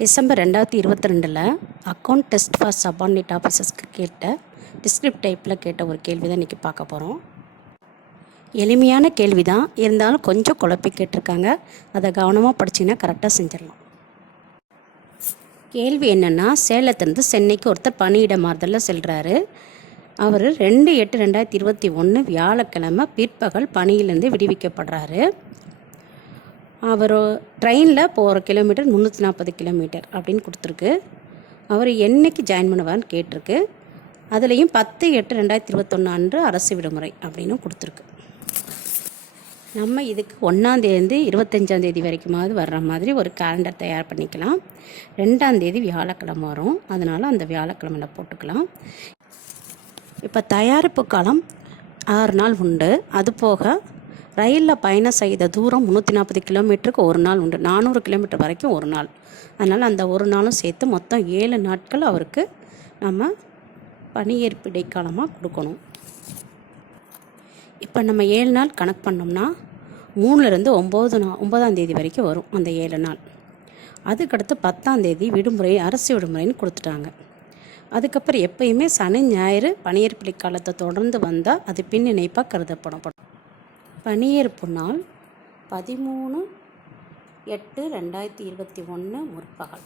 December 2022 account test for subordinate ஆஃபீஸர்ஸ்க்கு கேட்ட descriptive டைப்பில் கேட்ட ஒரு கேள்வி தான் இன்றைக்கி பார்க்க போகிறோம். எளிமையான கேள்வி தான், இருந்தாலும் கொஞ்சம் குழப்பி கேட்டிருக்காங்க. அதை கவனமாக படிச்சிங்கன்னா கரெக்டாக செஞ்சிடலாம். கேள்வி என்னென்னா, சேலத்துலேருந்து சென்னைக்கு ஒருத்தர் பணியிட மாறுதலில் செல்கிறாரு. அவர் 2/8/2021 வியாழக்கிழமை பிற்பகல் பணியிலேருந்து விடுவிக்கப்படுறாரு. அவர் ட்ரெயினில் போகிற கிலோமீட்டர் 340 கிலோமீட்டர் அப்படின்னு கொடுத்துருக்கு. அவர் என்றைக்கு ஜாயின் பண்ணுவார்னு கேட்டிருக்கு. அதுலேயும் 10/8/2021 அன்று அரசு விடுமுறை அப்படின்னு கொடுத்துருக்கு. நம்ம இதுக்கு 1ஆம் தேதி 25ஆம் தேதி வரைக்குமாவது வர்ற மாதிரி ஒரு கேலண்டர் தயார் பண்ணிக்கலாம். 2ஆம் தேதி வியாழக்கிழமை வரும், அதனால் அந்த வியாழக்கிழமையில் போட்டுக்கலாம். இப்போ தயாரிப்பு காலம் 6 நாள் உண்டு. அதுபோக ரயிலில் பயணம் செய்த தூரம் 340 கிலோமீட்டருக்கு ஒரு நாள் உண்டு. 400 கிலோமீட்டர் வரைக்கும் ஒரு நாள். அதனால் அந்த ஒரு நாளும் சேர்த்து மொத்தம் 7 நாட்கள் அவருக்கு நம்ம பணியேற்பு இடைக்காலமாக கொடுக்கணும். இப்போ நம்ம 7 நாள் கணக்கு பண்ணோம்னா 3லேருந்து 9ஆம் தேதி வரைக்கும் வரும் அந்த 7 நாள். அதுக்கடுத்து 10ஆம் தேதி விடுமுறை, அரசு விடுமுறைன்னு கொடுத்துட்டாங்க. அதுக்கப்புறம் எப்பயுமே சனி ஞாயிறு பணியேற்பு இடைக்காலத்தை தொடர்ந்து வந்தால் அது பின் இணைப்பாக கருதப்படும். பணியேற்பு நாள் 13/8/2021 முற்பகல்.